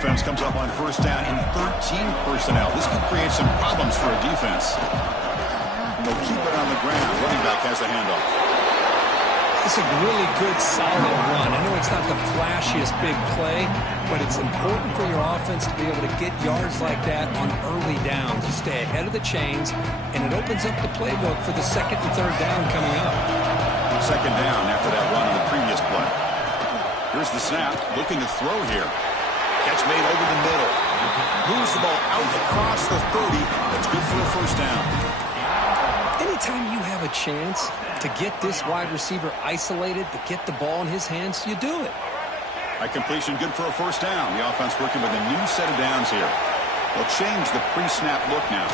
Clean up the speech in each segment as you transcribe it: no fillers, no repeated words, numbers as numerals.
offense comes up on first down in 13 personnel. This could create some problems for a defense. And they'll keep it on the ground. Running back has the handoff. It's a really good, solid run. I know it's not the flashiest big play, but it's important for your offense to be able to get yards like that on early downs. You stay ahead of the chains, and it opens up the playbook for the second and third down coming up. Second down after that run on the previous play. Here's the snap. Looking to throw here. Catch made over the middle. Moves the ball out across the 30. That's good for a first down. Anytime you have a chance to get this wide receiver isolated, to get the ball in his hands, you do it. That completion good for a first down. The offense working with a new set of downs here. They'll change the pre-snap look now.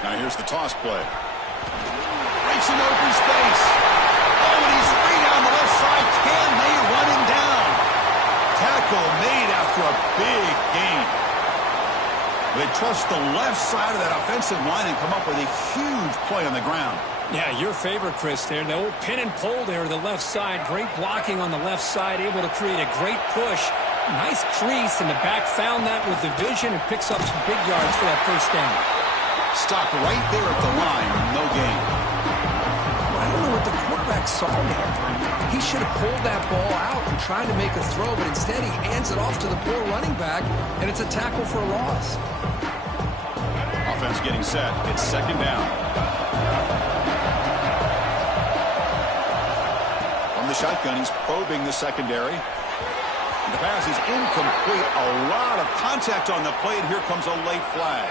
Now here's the toss play. Breaks in open space. Oh, and he's free down the left side. Can they run him down? Tackle made after a big gain. They trust the left side of that offensive line and come up with a huge play on the ground. Yeah, your favorite, Chris, there. The old pin and pull there to the left side. Great blocking on the left side, able to create a great push. Nice crease, and the back found that with the vision and picks up some big yards for that first down. Stopped right there at the line, no gain. I don't know what the quarterback saw there. He should have pulled that ball out and tried to make a throw, but instead he hands it off to the poor running back, and it's a tackle for a loss. Offense getting set. It's second down. On the shotgun, he's probing the secondary. The pass is incomplete. A lot of contact on the play, and here comes a late flag.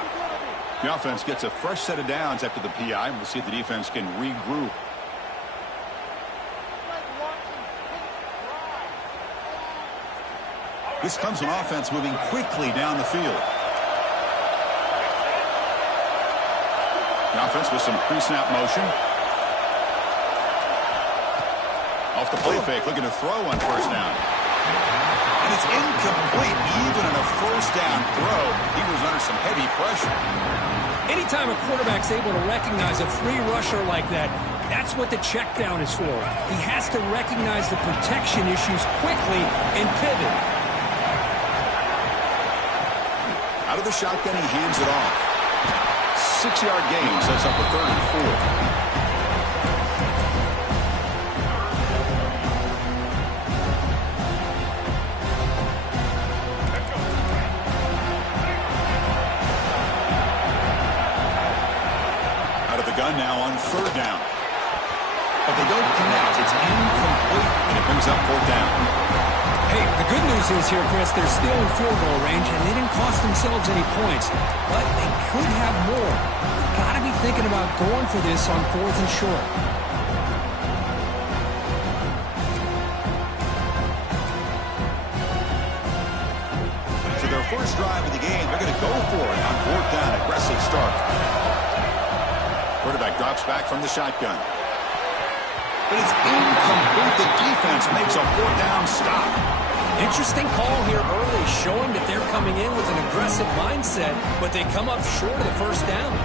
The offense gets a fresh set of downs after the PI. We'll see if the defense can regroup. This comes from offense moving quickly down the field. The offense with some pre-snap motion. Off the play fake, looking to throw on first down. And it's incomplete. Even on a first down throw, he was under some heavy pressure. Anytime a quarterback's able to recognize a free rusher like that, that's what the check down is for. He has to recognize the protection issues quickly and pivot. Out of the shotgun, he hands it off. 6-yard gain sets up a 3rd and 4. Out of the gun now on 3rd down. But they don't connect. It's incomplete, and it brings up 4th down. Hey, the good news is here, Chris, they're still in field goal range, and they didn't cost themselves any points. But they could have more. You've got to be thinking about going for this on 4th and short. So their first drive of the game, they're going to go for it on 4th down. Aggressive start. Quarterback drops back from the shotgun. But it's incomplete. The defense makes a 4th down stop. Interesting call here early, showing that they're coming in with an aggressive mindset, but they come up short of the first down.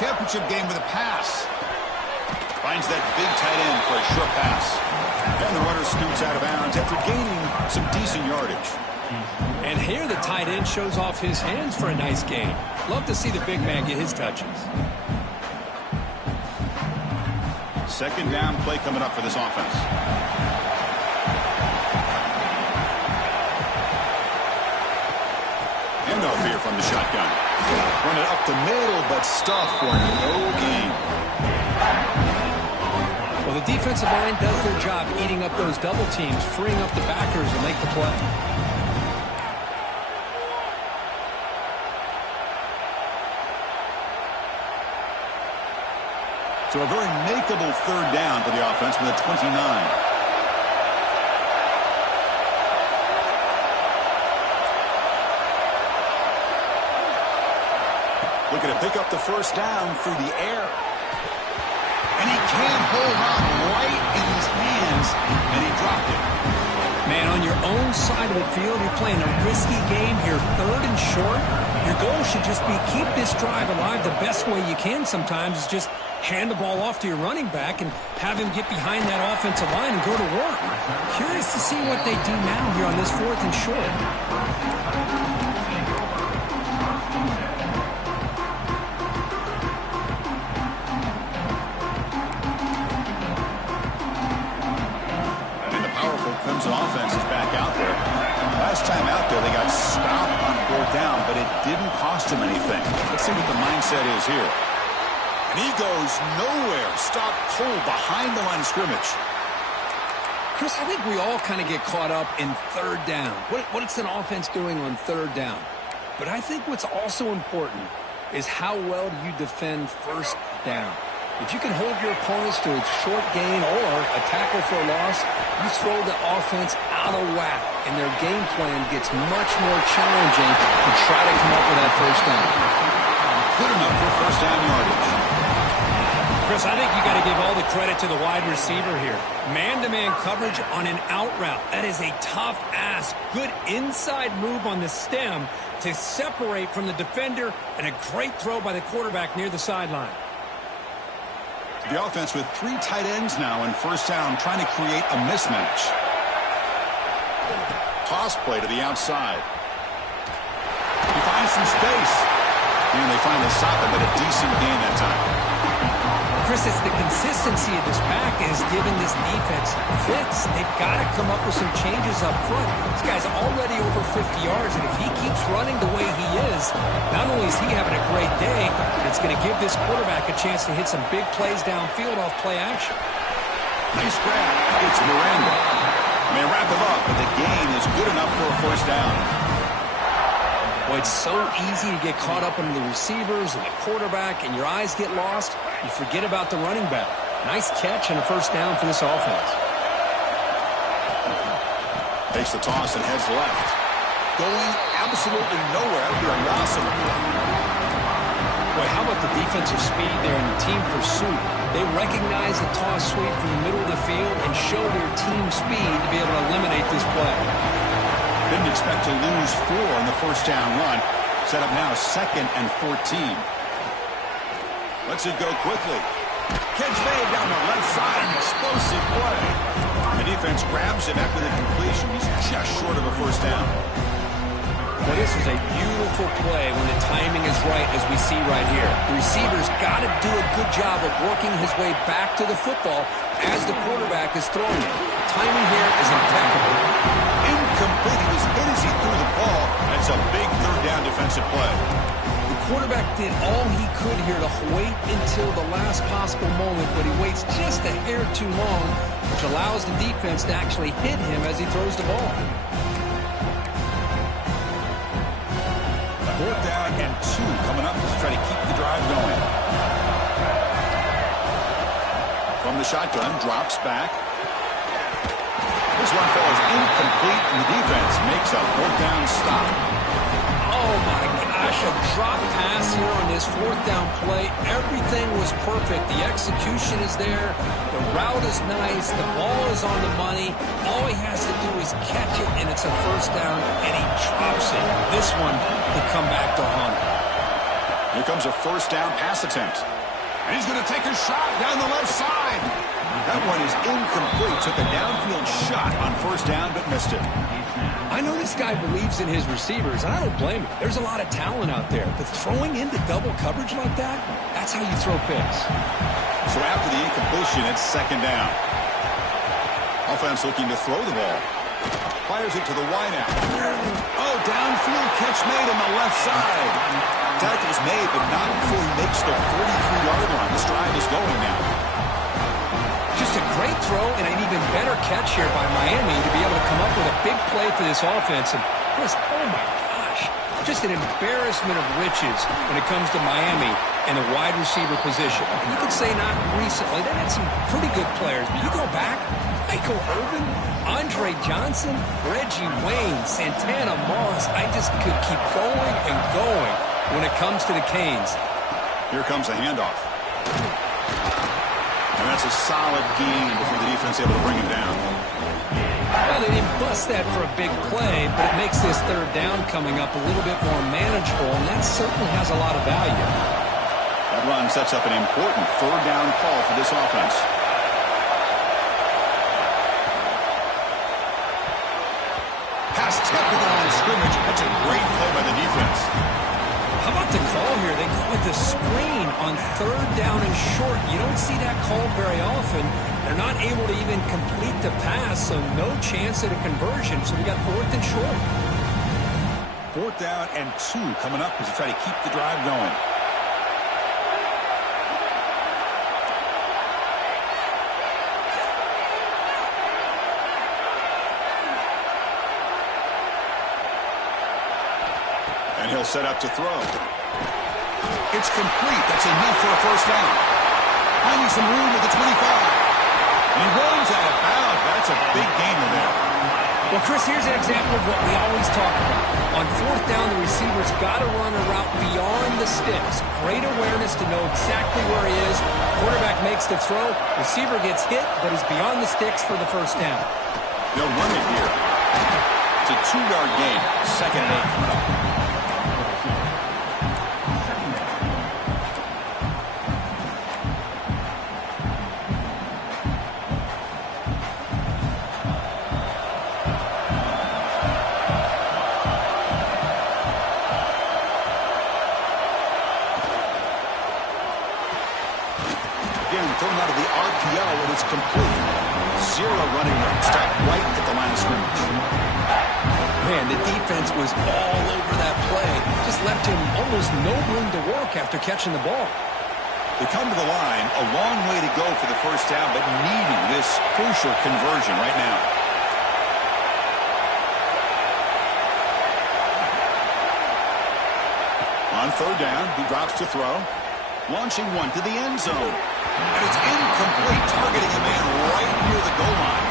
Championship game with a pass. Finds that big tight end for a short pass. And the runner scoots out of bounds after gaining some decent yardage. And here the tight end shows off his hands for a nice gain. Love to see the big man get his touches. Second down play coming up for this offense. Handoff here from the shotgun. Run it up the middle, but stuffed for no gain. Well, the defensive line does their job eating up those double teams, freeing up the backers to make the play. So a very makeable 3rd down for the offense with a 29. looking to pick up the first down through the air. And he can't hold on right in his hands, and he dropped it. Man, on your own side of the field, you're playing a risky game here, 3rd and short. Your goal should just be keep this drive alive the best way you can sometimes is just hand the ball off to your running back and have him get behind that offensive line and go to work. Curious to see what they do now here on this 4th and short. Clemson offense is back out there. Last time out there, they got stopped on 4th down, but it didn't cost them anything. Let's see what the mindset is here. And he goes nowhere. Stopped cold behind the line of scrimmage. Chris, I think we all kind of get caught up in 3rd down. What's an offense doing on 3rd down? But I think what's also important is how well do you defend 1st down. If you can hold your opponents to a short gain or a tackle for a loss, you throw the offense out of whack, and their game plan gets much more challenging to try to come up with that 1st down. Good enough for 1st down yardage. Chris, I think you got to give all the credit to the wide receiver here. Man-to-man coverage on an out route. That is a tough ask. Good inside move on the stem to separate from the defender, and a great throw by the quarterback near the sideline. The offense with 3 tight ends now in 1st down, trying to create a mismatch. Toss play to the outside. He finds some space. And they finally stop him, but a decent gain that time. Chris, it's the consistency of this pack is giving this defense fits. They've got to come up with some changes up front. This guy's already over 50 yards, and if he keeps running the way he is, not only is he having a great day, but it's going to give this quarterback a chance to hit some big plays downfield off play action. Nice grab. It's Miranda. May wrap him up, but the gain is good enough for a 1st down. Boy, it's so easy to get caught up in the receivers and the quarterback, and your eyes get lost. You forget about the running back. Nice catch and a 1st down for this offense. Takes the toss and heads left. Going absolutely nowhere. That'll be a loss of 1. Boy, how about the defensive speed there in the team pursuit? They recognize the toss sweep from the middle of the field and show their team speed to be able to eliminate this play. Didn't expect to lose 4 on the 1st down run. Set up now 2nd and 14. Lets it go quickly. Catch made down the left side. An explosive play. The defense grabs him after the completion. He's just short of a 1st down. Well, this is a beautiful play when the timing is right, as we see right here. The receiver's got to do a good job of working his way back to the football as the quarterback is throwing it. The timing here is impeccable. Incomplete. He was hit as he threw the ball. That's a big 3rd down defensive play. The quarterback did all he could here to wait until the last possible moment, but he waits just a hair too long, which allows the defense to actually hit him as he throws the ball. 4th down and 2 coming up to try to keep the drive going. From the shotgun, drops back. This one falls incomplete, and the defense makes a 4th down stop. Oh, my gosh, a drop pass here on this 4th down play. Everything was perfect. The execution is there. The route is nice. The ball is on the money. All he has to do is catch it, and it's a 1st down, and he drops it. This one could come back to haunt him. Here comes a 1st down pass attempt. And he's going to take a shot down the left side. That one is incomplete. Took a downfield shot on 1st down, but missed it. I know this guy believes in his receivers, and I don't blame him. There's a lot of talent out there, but throwing into double coverage like that, that's how you throw picks. So after the incompletion, it's 2nd down. Offense looking to throw the ball. Fires it to the wideout. Oh, downfield catch made on the left side. Tackle's made, but not before he makes the 43-yard line. This drive is going now. Just a great throw and an even better catch here by Miami to be able to come up with a big play for this offense. And Chris, oh my gosh, just an embarrassment of riches when it comes to Miami and the wide receiver position. You could say not recently. They had some pretty good players, but you go back, Michael Irvin, Andre Johnson, Reggie Wayne, Santana Moss. I just could keep going and going when it comes to the Canes. Here comes a handoff. And that's a solid gain before the defense able to bring him down. Well, they didn't bust that for a big play, but it makes this third down coming up a little bit more manageable, and that certainly has a lot of value. That run sets up an important third down call for this offense. Pass tipped to the line of scrimmage. That's a great play by the defense. How about the call here? They go with the screen on third down and short. You don't see that called very often. They're not able to even complete the pass, so no chance at a conversion. So we got fourth and short. 4th down and 2 coming up as you try to keep the drive going. And he'll set up to throw. It's complete. That's enough for a first down. Finding some room at the 25. And he runs out of bounds. That's a big gainer there. Well, Chris, here's an example of what we always talk about. On 4th down, the receiver's got to run a route beyond the sticks. Great awareness to know exactly where he is. Quarterback makes the throw. Receiver gets hit, but is beyond the sticks for the first down. They'll run it here. It's a 2-yard gain. 2nd and 8. Thrown out of the RPO, and it's complete. 0 running room. Stop right at the line of scrimmage. Man, the defense was all over that play. Just left him almost no room to work after catching the ball. They come to the line, a long way to go for the first down, but needing this crucial conversion right now. On 3rd down, he drops to throw. Launching one to the end zone. And it's incomplete, targeting a man right near the goal line.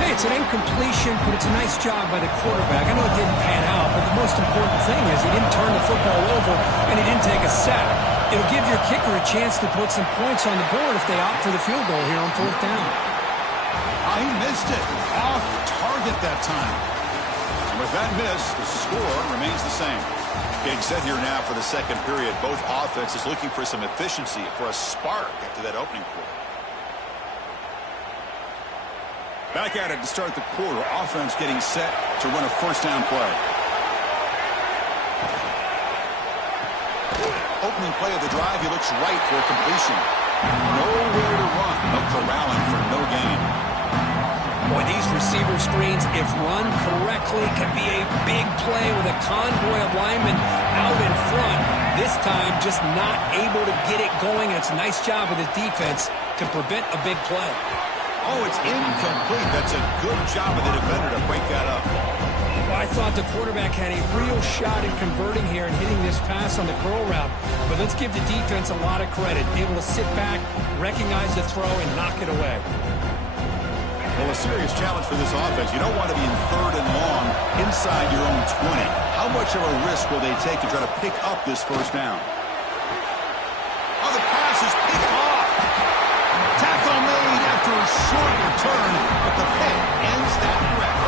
Hey, it's an incompletion, but it's a nice job by the quarterback. I know it didn't pan out, but the most important thing is he didn't turn the football over and he didn't take a sack. It'll give your kicker a chance to put some points on the board if they opt for the field goal here on 4th down. He missed it. Off target that time. And with that miss, the score remains the same. Getting set here now for the second period. Both offenses looking for some efficiency, for a spark after that opening quarter. Back at it to start the quarter. Offense getting set to run a first down play. Opening play of the drive, he looks right for a completion. Nowhere to run, but corralling for no gain. Boy, these receiver screens, if run correctly, can be a big play with a convoy of linemen out in front. This time, just not able to get it going. And it's a nice job of the defense to prevent a big play. Oh, it's incomplete. That's a good job of the defender to break that up. Well, I thought the quarterback had a real shot at converting here and hitting this pass on the curl route. But let's give the defense a lot of credit. Able to sit back, recognize the throw, and knock it away. Well, a serious challenge for this offense. You don't want to be in 3rd and long inside your own 20. How much of a risk will they take to try to pick up this first down? Oh, the pass is picked off. Tackle made after a short return, but the pick ends that threat.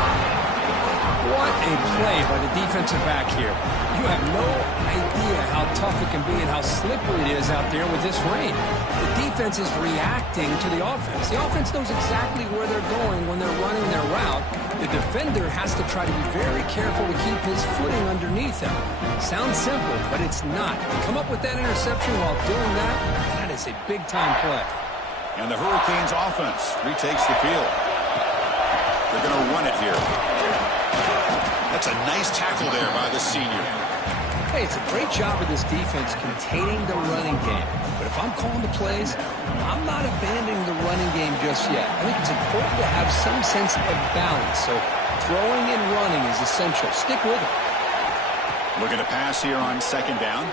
What a play by the defensive back here. You have no idea how tough it can be and how slippery it is out there with this rain. The defense is reacting to the offense. The offense knows exactly where they're going when they're running their route. The defender has to try to be very careful to keep his footing underneath him. Sounds simple, but it's not. Come up with that interception while doing that, that is a big-time play. And the Hurricanes offense retakes the field. They're going to run it here. That's a nice tackle there by the senior. Hey, it's a great job of this defense containing the running game. But if I'm calling the plays, I'm not abandoning the running game just yet. I think it's important to have some sense of balance. So throwing and running is essential. Stick with it. Looking to pass here on 2nd down.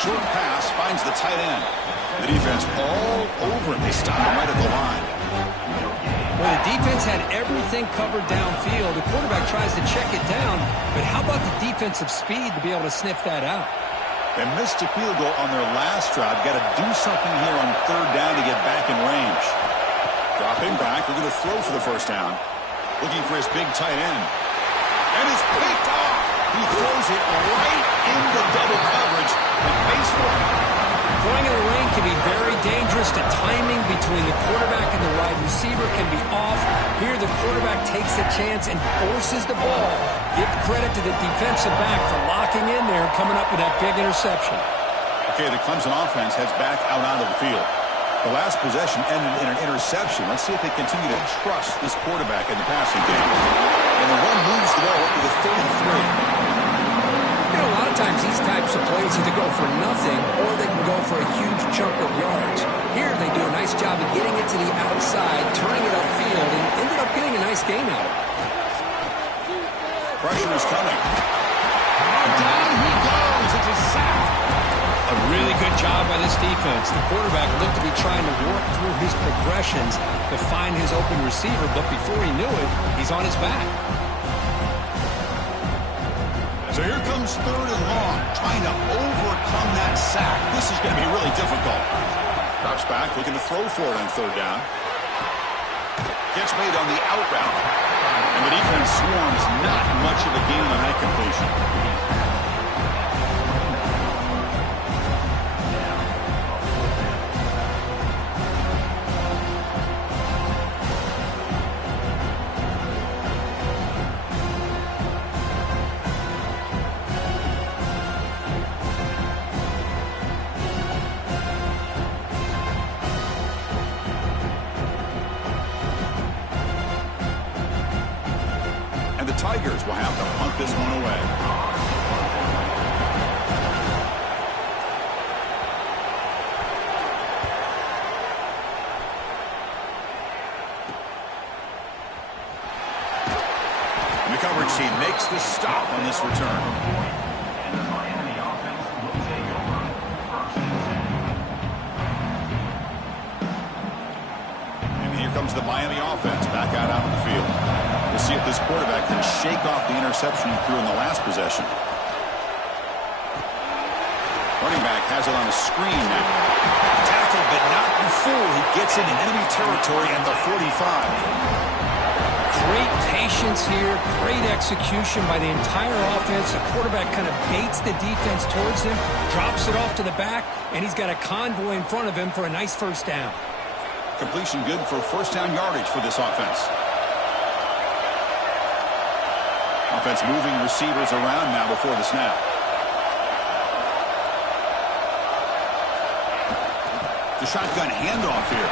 Short pass finds the tight end. The defense all over him. They stop him right at the line. Well, the defense had everything covered downfield. The quarterback tries to check it down, but how about the defensive speed to be able to sniff that out? They missed a field goal on their last drive. Got to do something here on third down to get back in range. Dropping back, looking to throw for the first down. Looking for his big tight end. And it's picked off. He throws it right into double coverage and pays for it. Throwing in the lane can be very dangerous. The timing between the quarterback and the wide receiver can be off. Here the quarterback takes a chance and forces the ball. Give credit to the defensive back for locking in there and coming up with that big interception. Okay, the Clemson offense heads back out onto the field. The last possession ended in an interception. Let's see if they continue to trust this quarterback in the passing game. And the run moves the ball up to the 33. You know, a lot of times these types of plays either go for nothing or they can go for a huge chunk of yards. Here they do a nice job of getting it to the outside, turning it upfield, and ended up getting a nice gain out of it. Pressure is coming. And down he goes. It's a sack. A really good job by this defense. The quarterback looked to be trying to work through his progressions to find his open receiver, but before he knew it, he's on his back. So here comes third and long, trying to overcome that sack. This is going to be really difficult. Drops back, looking to throw for it on third down. Gets made on the out route. And the defense swarms, not much of a gain on that completion. Tigers will have to punt this one away. And the coverage team makes the stop on this return. And here comes the Miami offense back out on the field. We'll see if this quarterback can shake off the interception he threw in the last possession. Running back has it on the screen now. Tackled, but not before he gets into enemy territory at the 45. Great patience here, great execution by the entire offense. The quarterback kind of baits the defense towards him, drops it off to the back, and he's got a convoy in front of him for a nice first down. Completion good for first down yardage for this offense. Offense moving receivers around now before the snap. The shotgun handoff here.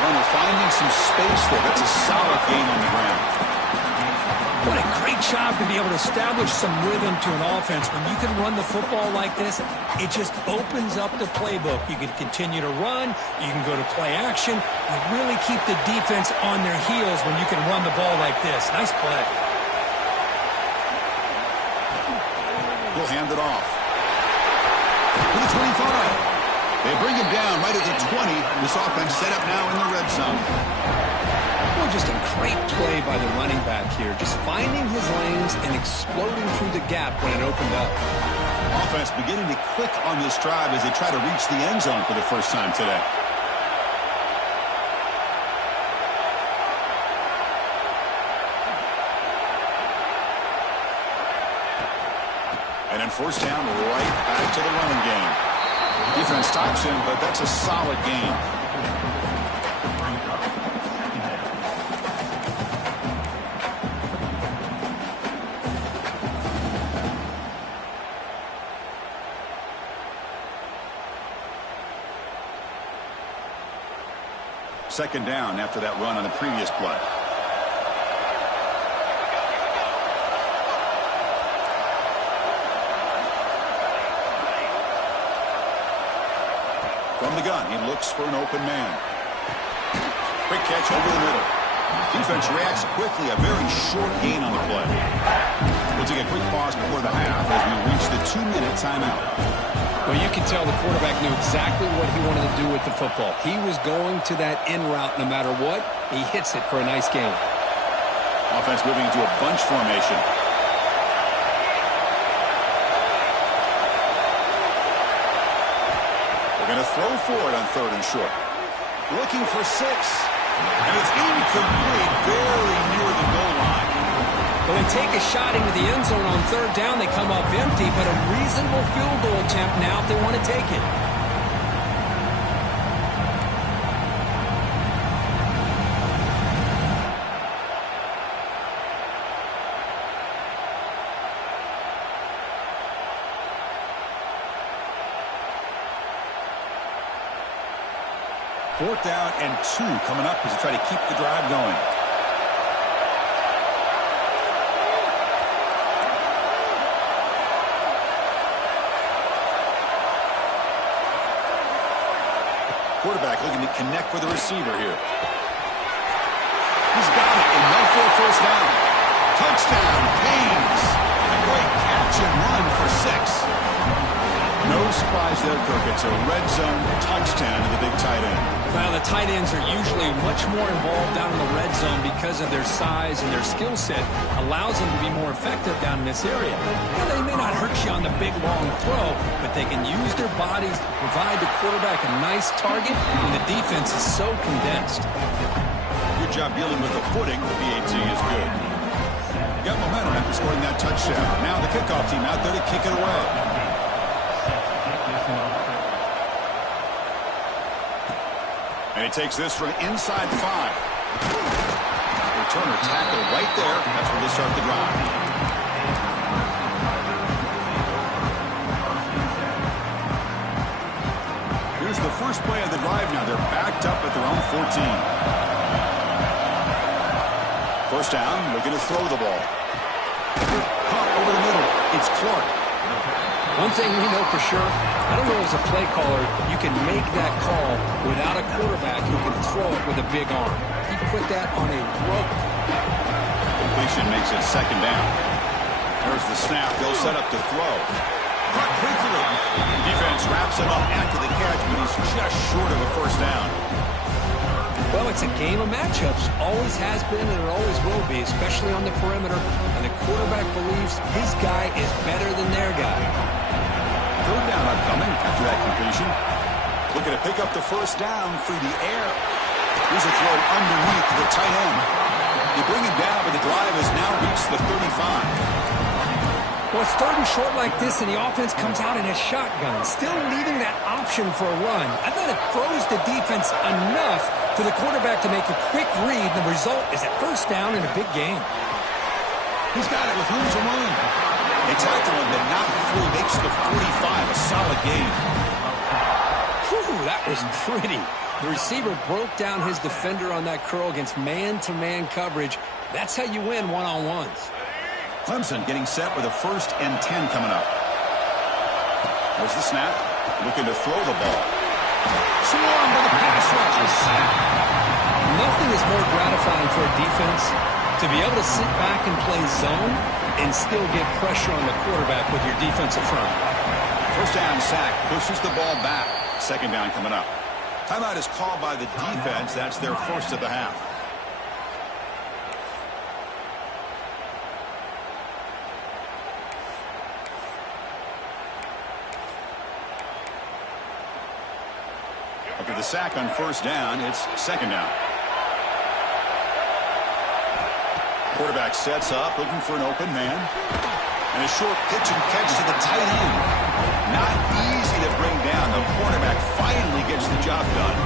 Runner finding some space there. That's a solid gain on the ground. What a great job to be able to establish some rhythm to an offense. When you can run the football like this, it just opens up the playbook. You can continue to run. You can go to play action. You really keep the defense on their heels when you can run the ball like this. Nice play. He'll hand it off. To the 25. They bring him down right at the 20. This offense set up now in the red zone. Well, just a great play by the running back here. Just finding his lanes and exploding through the gap when it opened up. Offense beginning to click on this drive as they try to reach the end zone for the first time today. And then first down, right back to the running game. Defense stops him, but that's a solid game. Second down after that run on the previous play. From the gun, he looks for an open man. Quick catch over the middle. Defense reacts quickly, a very short gain on the play. We'll take a quick pause before the half as we reach the 2-minute timeout. Well, you can tell the quarterback knew exactly what he wanted to do with the football. He was going to that in route no matter what. He hits it for a nice gain. Offense moving into a bunch formation. They're going to throw for it on 3rd and short. Looking for 6. And it's incomplete, very near the goal line. When they take a shot into the end zone on 3rd down, they come up empty, but a reasonable field goal attempt now if they want to take it. 4th down and 2 coming up as they try to keep the drive going. Quarterback looking to connect with the receiver here. He's got it, enough for a 1st down. Touchdown, Canes. A great catch and run for 6. No surprise there, Kirk. It's a red zone touchdown to the big tight end. Well, the tight ends are usually much more involved down in the red zone because of their size and their skill set allows them to be more effective down in this area. Now, they may not hurt you on the big, long throw, but they can use their bodies to provide the quarterback a nice target when the defense is so condensed. Good job dealing with the footing. The PAT is good. Got momentum after scoring that touchdown. Now the kickoff team out there to kick it away. And he takes this from inside the 5. Returner tackle right there. That's where they start the drive. Here's the first play of the drive now. They're backed up at their own 14. 1st down, looking to throw the ball. Caught over the middle. It's Clark. One thing we know for sure, I don't know as a play caller, you can make that call without a quarterback who can throw it with a big arm. He put that on a rope. Completion makes it 2nd down. There's the snap. They'll set up to throw. Caught quickly. Defense wraps him up after the catch, but he's just short of a 1st down. Well, it's a game of matchups. Always has been and it always will be, especially on the perimeter. And the quarterback believes his guy is better than their guy. 3rd down upcoming after that completion. Looking to pick up the 1st down through the air. Here's a throw underneath the tight end. You bring it down, but the drive has now reached the 35. Well, it's 3rd and short like this, and the offense comes out in a shotgun, still leaving that option for a run. I thought it throws the defense enough for the quarterback to make a quick read. The result is a 1st down in a big game. He's got it with room to run. They tackle him, but not before he makes the 45. A solid gain. Whew, that was pretty. The receiver broke down his defender on that curl against man-to-man coverage. That's how you win one-on-ones. Clemson getting set with a 1st and 10 coming up. There's the snap. Looking to throw the ball. Swarmed by the pass rush. A sack. Nothing is more gratifying for a defense to be able to sit back and play zone and still get pressure on the quarterback with your defensive front. 1st down sack. Pushes the ball back. 2nd down coming up. Timeout is called by the defense. That's their 1st of the half. After the sack on 1st down, it's 2nd down. Quarterback sets up, looking for an open man. And a short pitch and catch to the tight end. Not easy to bring down. The quarterback finally gets the job done.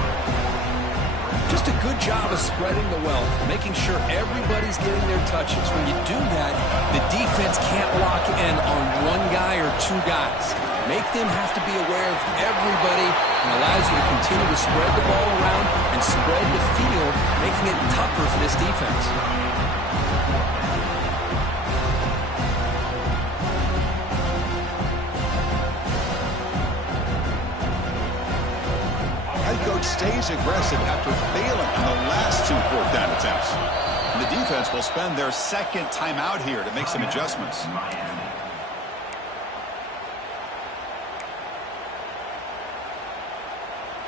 Just a good job of spreading the wealth, making sure everybody's getting their touches. When you do that, the defense can't lock in on one guy or 2 guys. Make them have to be aware of everybody and allows you to continue to spread the ball around and spread the field, making it tougher for this defense. Head coach stays aggressive after failing on the last 2 4th down attempts. And the defense will spend their 2nd timeout here to make some adjustments.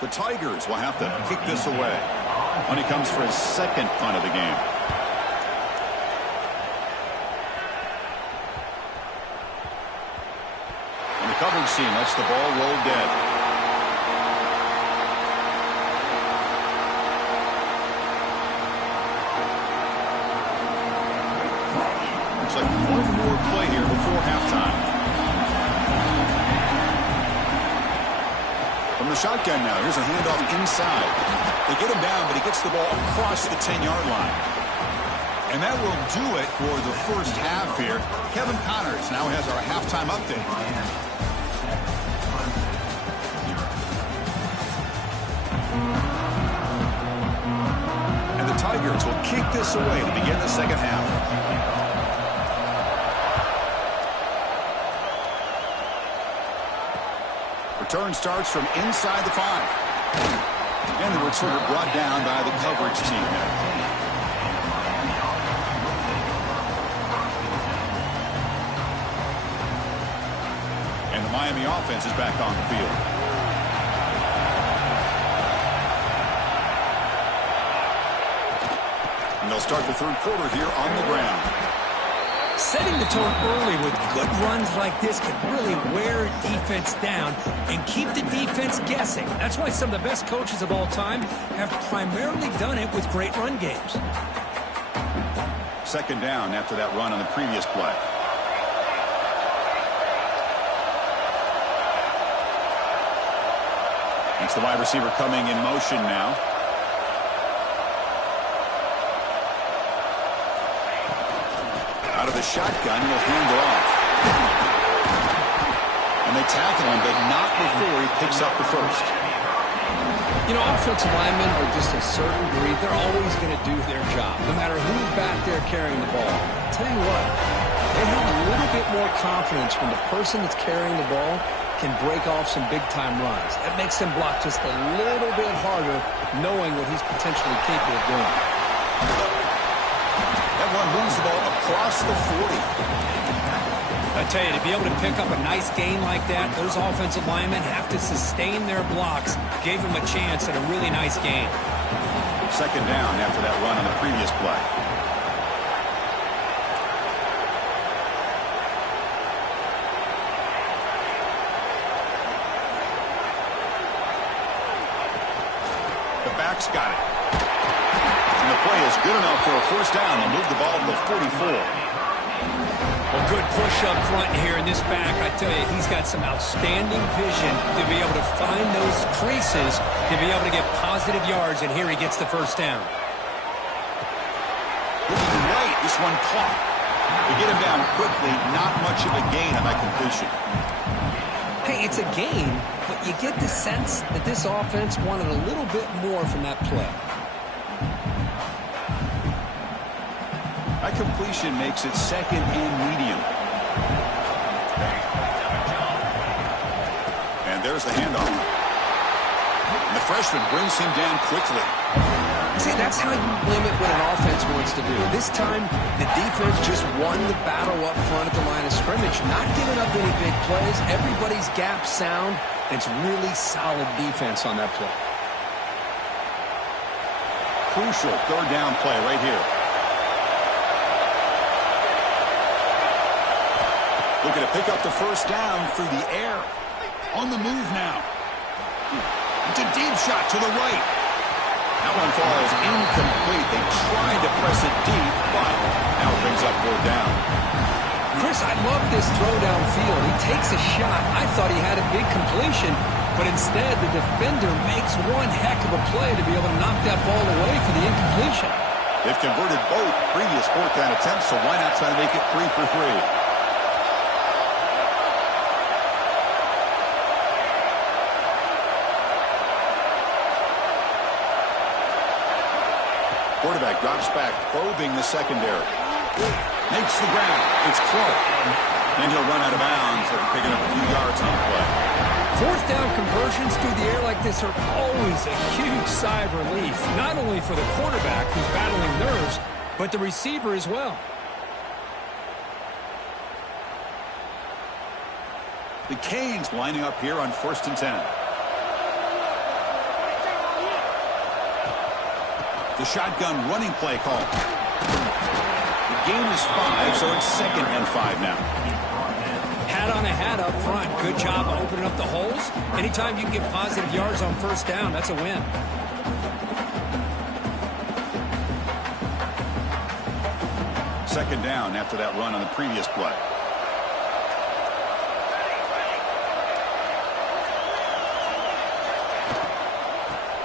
The Tigers will have to kick this away when he comes for his 2nd punt of the game. And the coverage team lets the ball roll dead. From the shotgun now, here's a handoff inside. They get him down, but he gets the ball across the 10-yard line. And that will do it for the first half here. Kevin Connors now has our halftime update. And the Tigers will kick this away to begin the second half. Return starts from inside the 5. And the returner brought down by the coverage team there. And the Miami offense is back on the field. And they'll start the third quarter here on the ground. Setting the tone early with good runs like this can really wear defense down and keep the defense guessing. That's why some of the best coaches of all time have primarily done it with great run games. Second down after that run on the previous play. It's the wide receiver coming in motion now. Out of the shotgun, he'll hand it off. And they tackle him, but not before he picks up the first. You know, offensive linemen are just a certain breed. They're always going to do their job, no matter who's back there carrying the ball. I'll tell you what, they have a little bit more confidence when the person that's carrying the ball can break off some big-time runs. That makes them block just a little bit harder, knowing what he's potentially capable of doing. That one moves the ball across the 40. I tell you, to be able to pick up a nice gain like that, those offensive linemen have to sustain their blocks. Gave him a chance at a really nice gain. Second down after that run on the previous play. The back's got it. And the play is good enough for a first down. They'll move the ball to the 44. A good push up front here in this back. I tell you, he's got some outstanding vision to be able to find those creases, to be able to get positive yards, and here he gets the first down. Looking right, this one caught. To get him down quickly, not much of a gain on that completion. Hey, it's a gain, but you get the sense that this offense wanted a little bit more from that play. That completion makes it second and medium. And there's the handoff. And the freshman brings him down quickly. See, that's how you limit what an offense wants to do. This time, the defense just won the battle up front at the line of scrimmage, not giving up any big plays. Everybody's gap sound. It's really solid defense on that play. Crucial third down play right here. Looking to pick up the first down through the air. On the move now. It's a deep shot to the right. That one falls incomplete. They tried to press it deep, but now it brings up fourth down. Chris, I love this throw downfield. He takes a shot. I thought he had a big completion, but instead the defender makes one heck of a play to be able to knock that ball away for the incompletion. They've converted both previous fourth down attempts, so why not try to make it 3 for 3? Quarterback drops back, probing the secondary. Makes the ground. It's Clark. And he'll run out of bounds after picking up a few yards on the play. Fourth down conversions through the air like this are always a huge sigh of relief, not only for the quarterback who's battling nerves, but the receiver as well. The Canes lining up here on 1st and 10. The shotgun running play call. The gain is 5, so it's 2nd and 5 now. Hat on a hat up front. Good job opening up the holes. Anytime you can get positive yards on first down, that's a win. Second down after that run on the previous play.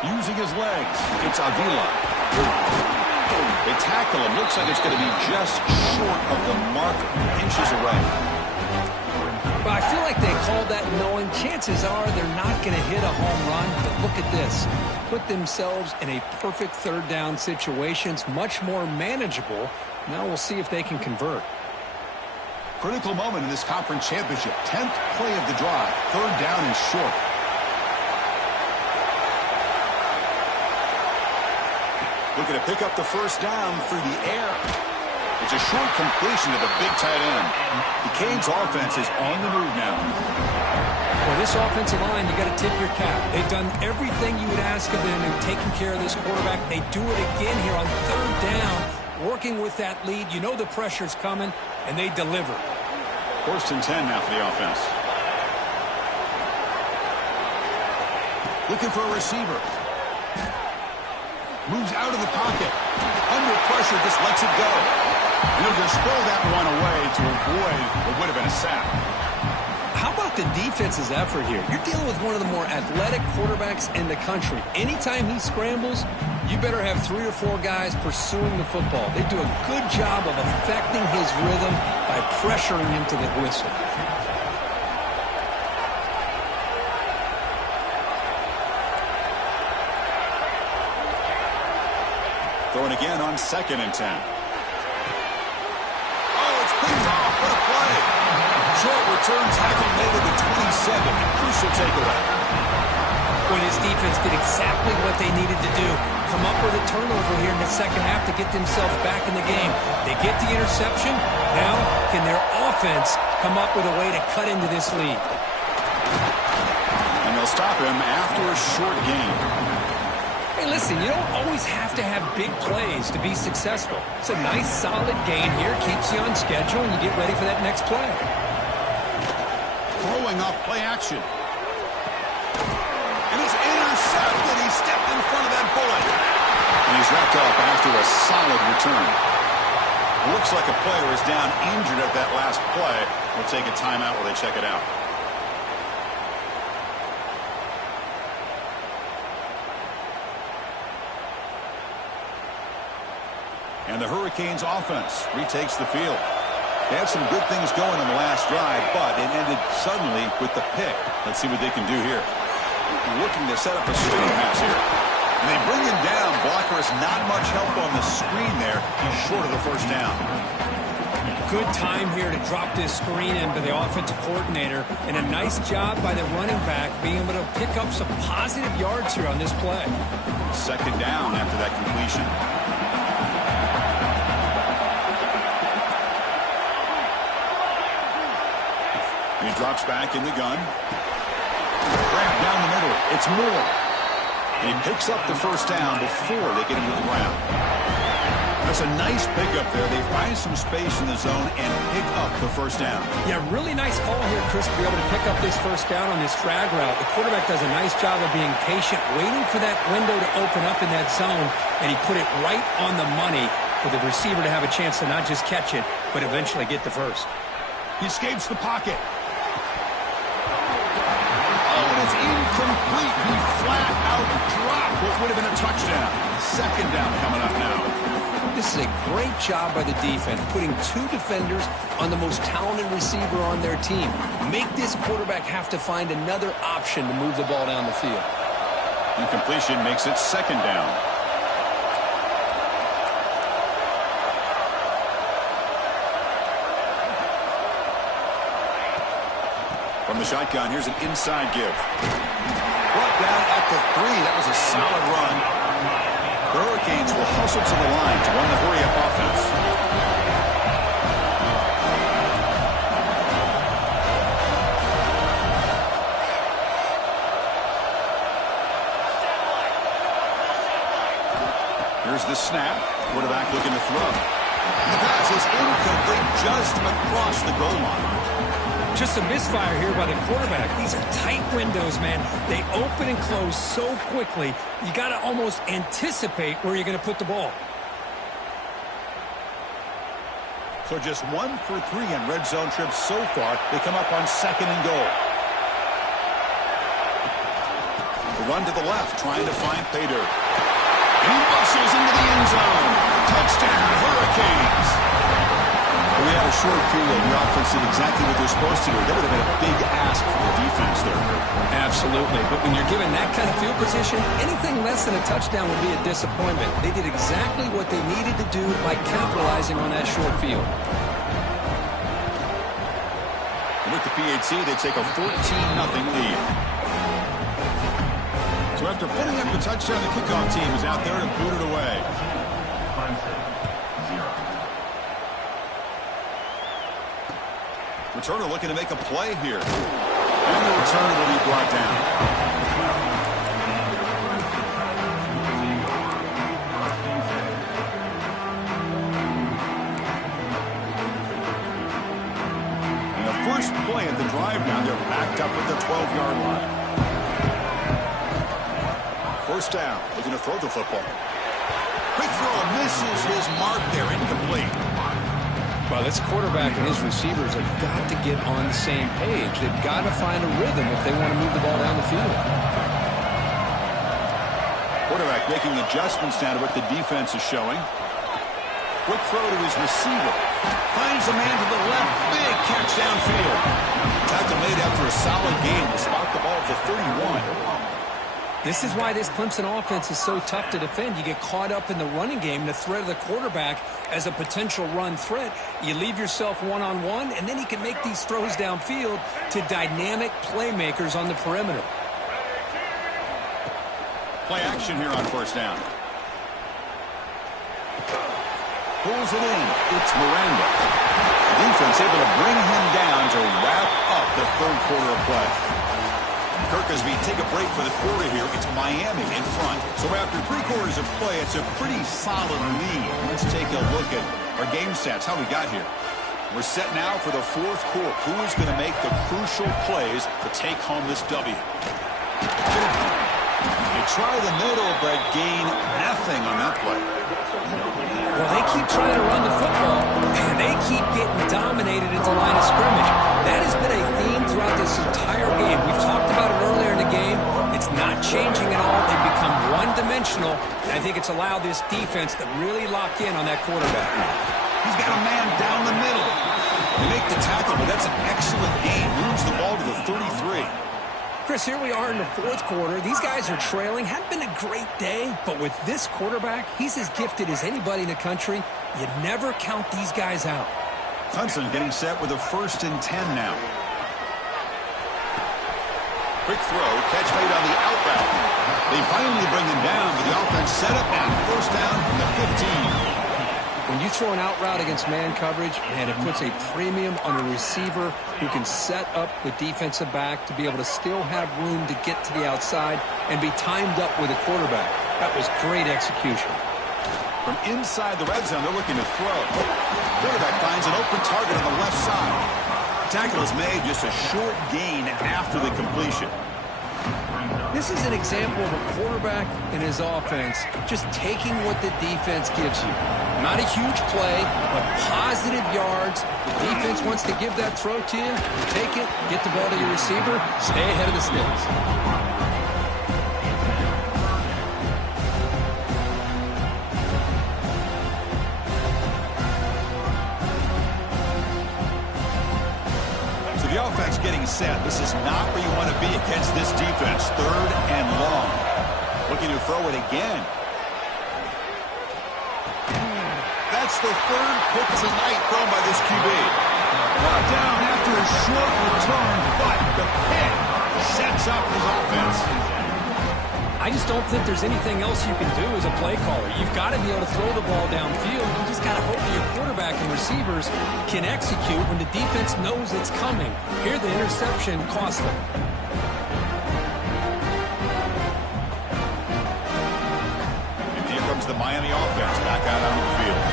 Using his legs, it's Avila. They tackle him. Looks like it's going to be just short of the mark, inches away. Well, I feel like they called that knowing chances are they're not going to hit a home run. But look at this. Put themselves in a perfect third down situation. It's much more manageable. Now we'll see if they can convert. Critical moment in this conference championship. 10th play of the drive. Third down and short. Looking to pick up the first down through the air. It's a short completion to the big tight end. The Canes offense is on the move now. For this offensive line, you got to tip your cap. They've done everything you would ask of them in taking care of this quarterback. They do it again here on third down, working with that lead. You know the pressure's coming, and they deliver. First and 10 now for the offense. Looking for a receiver. Moves out of the pocket. Under pressure, just lets it go. And he'll just throw that one away to avoid what would have been a sack. How about the defense's effort here? You're dealing with one of the more athletic quarterbacks in the country. Anytime he scrambles, you better have 3 or 4 guys pursuing the football. They do a good job of affecting his rhythm by pressuring him to the whistle. Throwing again on 2nd and 10. Oh, it's picked off. What a play. Short return tackle made at the 27. Crucial takeaway. Boy, this defense did exactly what they needed to do. Come up with a turnover here in the second half to get themselves back in the game. They get the interception. Now, can their offense come up with a way to cut into this lead? And they'll stop him after a short gain. Hey, listen, you don't always have to have big plays to be successful. It's a nice, solid gain here. Keeps you on schedule, and you get ready for that next play. Throwing off play action. And he's intercepted. He stepped in front of that bullet. And he's wrapped up after a solid return. Looks like a player is down injured at that last play. We'll take a timeout while they check it out. And the Hurricanes offense retakes the field. They had some good things going on the last drive, but it ended suddenly with the pick. Let's see what they can do here. Looking to set up a screen pass here. And they bring him down. Blocker has not much help on the screen there. He's short of the first down. Good time here to drop this screen in by the offensive coordinator. And a nice job by the running back being able to pick up some positive yards here on this play. Second down after that completion. He drops back in the gun. Grab down the middle. It's Moore. And he picks up the first down before they get him to the ground. That's a nice pickup there. They find some space in the zone and pick up the first down. Yeah, really nice call here, Chris, to be able to pick up this first down on this drag route. The quarterback does a nice job of being patient, waiting for that window to open up in that zone, and he put it right on the money for the receiver to have a chance to not just catch it, but eventually get the first. He escapes the pocket. It's incomplete. He flat out dropped what would have been a touchdown. Second down coming up now. This is a great job by the defense, putting 2 defenders on the most talented receiver on their team. Make this quarterback have to find another option to move the ball down the field. Incompletion makes it second down. From the shotgun, here's an inside give. Brought down at the 3. That was a solid run. The Hurricanes will hustle to the line to run the hurry-up offense. Here's the snap. Quarterback looking to throw. The pass is incomplete just across the goal line. Just a misfire here by the quarterback. These are tight windows, man. They open and close so quickly, you got to almost anticipate where you're going to put the ball. So just 1 for 3 in red zone trips so far. They come up on 2nd and goal. run to the left, trying to find pay dirt. And he muscles into the end zone. Touchdown, Hurricanes. We had a short field. The offense did exactly what they're supposed to do. That would have been a big ask for the defense there. Absolutely. But when you're given that kind of field position, anything less than a touchdown would be a disappointment. They did exactly what they needed to do by capitalizing on that short field. With the PAT, they take a 14-0 lead. So after putting up the touchdown, the kickoff team is out there to boot it away. Returner looking to make a play here. And the returner will be brought down. And the first play at the drive now, they're backed up at the 12-yard line. First down, looking to throw the football. Quick throw, misses his mark there, incomplete. Well, this quarterback and his receivers have got to get on the same page. They've got to find a rhythm if they want to move the ball down the field. Quarterback making adjustments now to what the defense is showing. Quick throw to his receiver. Finds a man to the left. Big catch downfield. Tackle made after a solid game to spot the ball at the 31. This is why this Clemson offense is so tough to defend. You get caught up in the running game, the threat of the quarterback as a potential run threat. You leave yourself one-on-one, and then he can make these throws downfield to dynamic playmakers on the perimeter. Play action here on first down. Pulls it in. It's Miranda. The defense able to bring him down to wrap up the third quarter of play. Kirkesby take a break for the quarter here. It's Miami in front. So after 3 quarters of play, it's a pretty solid lead. Let's take a look at our game stats, how we got here. We're set now for the fourth quarter. Who is going to make the crucial plays to take home this W? They try the middle, but gain nothing on that play. Well, they keep trying to run the football, and they keep getting dominated at the line of scrimmage. That has been a theme throughout this entire game. We've talked about it earlier in the game. It's not changing at all. They've become one-dimensional, and I think it's allowed this defense to really lock in on that quarterback. He's got a man down the middle. They make the tackle, but that's an excellent game. Moves the ball to the 33. Chris, here we are in the fourth quarter. These guys are trailing. Hadn't been a great day, but with this quarterback, he's as gifted as anybody in the country. You never count these guys out. Clemson getting set with a 1st and 10 now. Quick throw, catch made on the out route. They finally bring him down, but the offense set up now. First down from the 15. When you throw an out route against man coverage, man, it puts a premium on a receiver who can set up the defensive back to be able to still have room to get to the outside and be timed up with a quarterback. That was great execution. From inside the red zone, they're looking to throw. Quarterback finds an open target on the left side. Tackle is made, just a short gain after the completion. This is an example of a quarterback and his offense just taking what the defense gives you. Not a huge play, but positive yards. The defense wants to give that throw to you. You take it, get the ball to your receiver, stay ahead of the sticks. The offense getting set. This is not where you want to be against this defense. 3rd and long. Looking to throw it again. That's the 3rd pick tonight thrown by this QB. Brought down after a short return, but the pick sets up his offense. I just don't think there's anything else you can do as a play caller. You've got to be able to throw the ball downfield. You just got to hope that your quarterback and receivers can execute when the defense knows it's coming. Here, the interception cost them. And here comes the Miami offense back out on the field.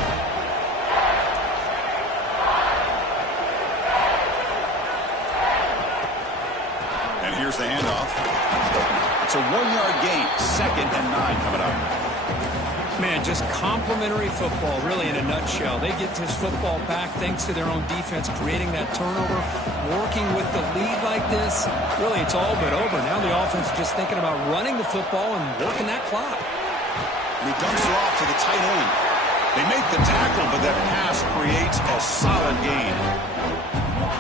And here's the handoff. It's a 1-yard gain. 2nd and 9 coming up. Man, just complimentary football, really, in a nutshell. They get this football back thanks to their own defense, creating that turnover, working with the lead like this. Really, it's all but over. Now the offense is just thinking about running the football and working that clock. And he dumps it off to the tight end. They make the tackle, but that pass creates a solid gain.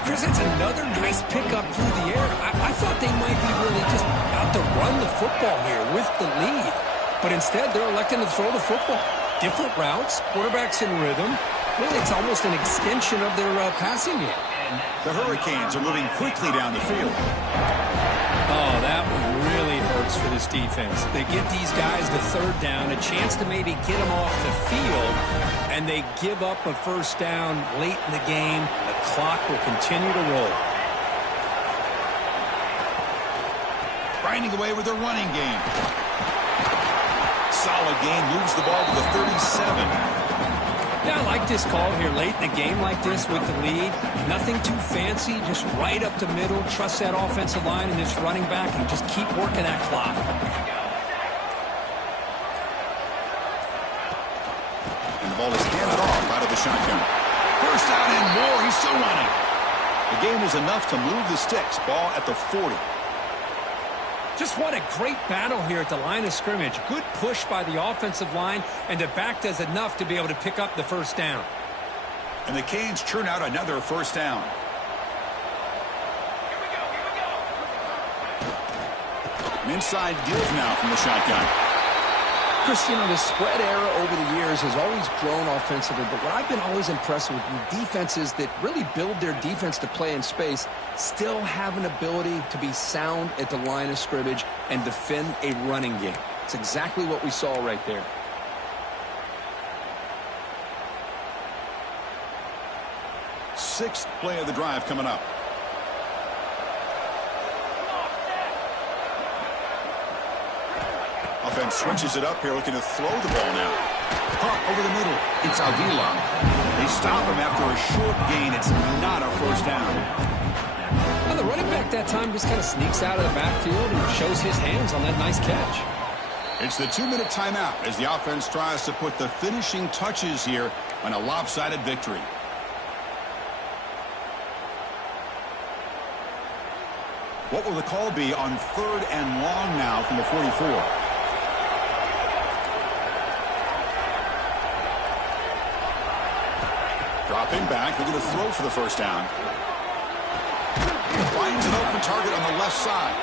Chris, it's another nice pickup through the air. I thought they might be really just out to run the football here with the lead. But instead, they're electing to throw the football. Different routes, quarterbacks in rhythm. Really, it's almost an extension of their passing game. The Hurricanes are moving quickly down the field. Oh, that one really hurts for this defense. They get these guys the third down, a chance to maybe get them off the field, and they give up a first down late in the game. The clock will continue to roll. Grinding away with their running game. Solid gain, moves the ball to the 37. Yeah, I like this call here late in the game like this with the lead. Nothing too fancy, just right up the middle. Trust that offensive line and this running back and just keep working that clock. And the ball is handed off out of the shotgun. First down and more, he's still running. The gain is enough to move the sticks. Ball at the 40. Just what a great battle here at the line of scrimmage. Good push by the offensive line, and the back does enough to be able to pick up the first down. And the Canes churn out another first down. An inside give now from the shotgun. Chris, you know, the spread era over the years has always grown offensively, but what I've been always impressed with defenses that really build their defense to play in space still have an ability to be sound at the line of scrimmage and defend a running game. It's exactly what we saw right there. Sixth play of the drive coming up. Offense switches it up here, looking to throw the ball now. Pump over the middle. It's Avila. They stop him after a short gain. It's not a first down. Well, the running back that time just kind of sneaks out of the backfield and shows his hands on that nice catch. It's the 2-minute timeout as the offense tries to put the finishing touches here on a lopsided victory. What will the call be on 3rd and long now from the 44? Dropping back, looking to throw for the first down. Finds an open target on the left side.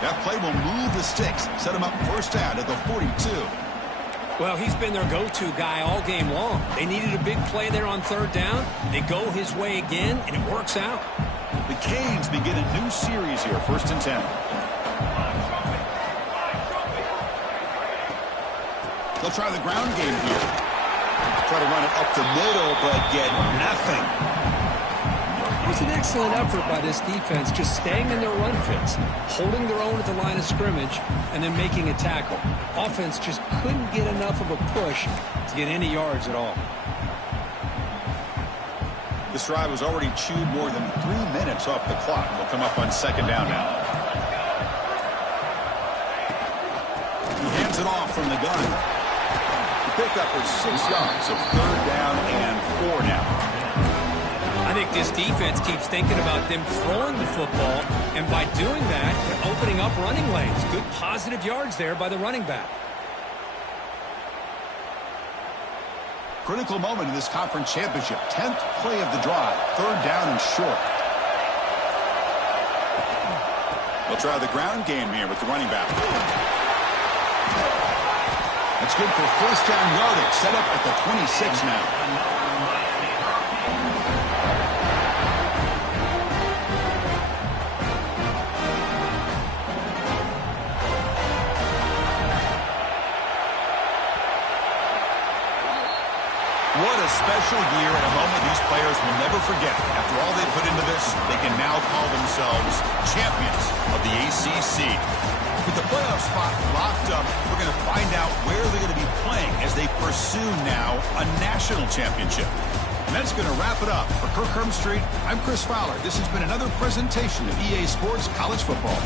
That play will move the sticks, set him up first down at the 42. Well, he's been their go-to guy all game long. They needed a big play there on 3rd down. They go his way again, and it works out. The Canes begin a new series here, 1st and 10. They'll try the ground game here. Try to run it up the middle, but get nothing. It was an excellent effort by this defense, just staying in their run fits, holding their own at the line of scrimmage, and then making a tackle. Offense just couldn't get enough of a push to get any yards at all. This drive has already chewed more than 3 minutes off the clock. They'll come up on 2nd down now. He hands it off from the gun. Pickup is 6 yards, so 3rd down and 4 now. I think this defense keeps thinking about them throwing the football, and by doing that, they're opening up running lanes. Good positive yards there by the running back. Critical moment in this conference championship. 10th play of the drive. 3rd down and short. They'll try the ground game here with the running back. That's good for first down yardage. Set up at the 26 now. What a special year and a moment these players will never forget. After all they put into this, they can now call themselves champions of the ACC. With the playoff spot locked up, we're going to find out where they're going to be playing as they pursue now a national championship. And that's going to wrap it up. For Kirk Street, I'm Chris Fowler. This has been another presentation of EA Sports College Football.